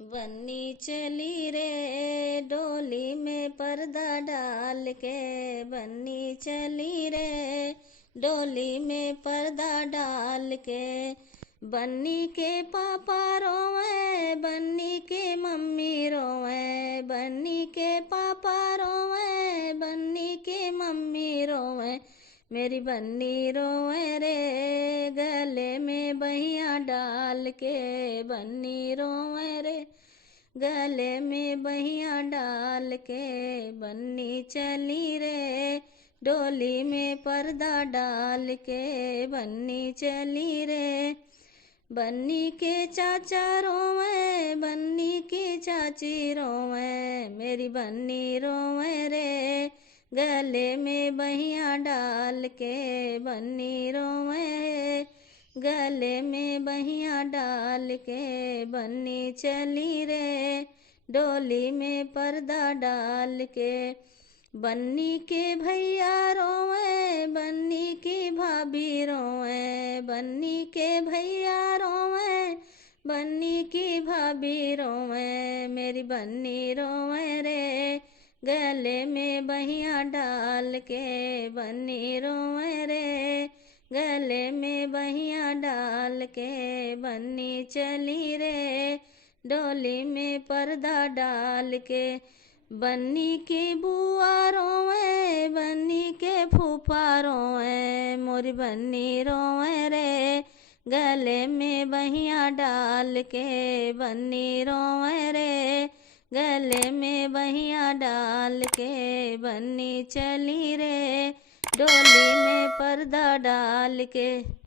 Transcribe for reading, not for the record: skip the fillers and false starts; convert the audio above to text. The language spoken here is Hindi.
बन्नी चली रे डोली में पर्दा डाल के, बन्नी चली रे डोली में पर्दा डाल के। बन्नी के पापा रोवे, बन्नी के मम्मी रोवे, बन्नी के पापा रोवे, बन्नी के मम्मी रोवे। मेरी बन्नी रोवे रे गले में बहिया डाल के, बन्नी रोवे रे गले में बहिया डाल के। बन्नी चली रे डोली में पर्दा डाल के, बन्नी चली रे। बन्नी के चाचा रोवे, बन्नी की चाची रोवे, मेरी बन्नी रोवे रे गले में बहिया डाल के। बन्नी रोवे गले में बहिया डाल के, बन्नी चली रे डोली में पर्दा डाल के। बन्नी के भैया रोवे, बन्नी की भाभी रोवे, बन्नी के भैया रोवे, बन्नी की भाभी रोवे। मेरी बन्नी रोवे रे गले में बहिया डाल के, बन्नी रोवे रे गले में बहिया डाल के। बन्नी चली रे डोली में पर्दा डाल के। बन्नी की बुआ रोवे, बन्नी के फूफा रोवे, मोरी बन्नी रोवे रे गले में बहिया डाल के। बन्नी रोवे रे गले में बहिया डाल के। बन्नी चली रे डोली में पर्दा डाल के।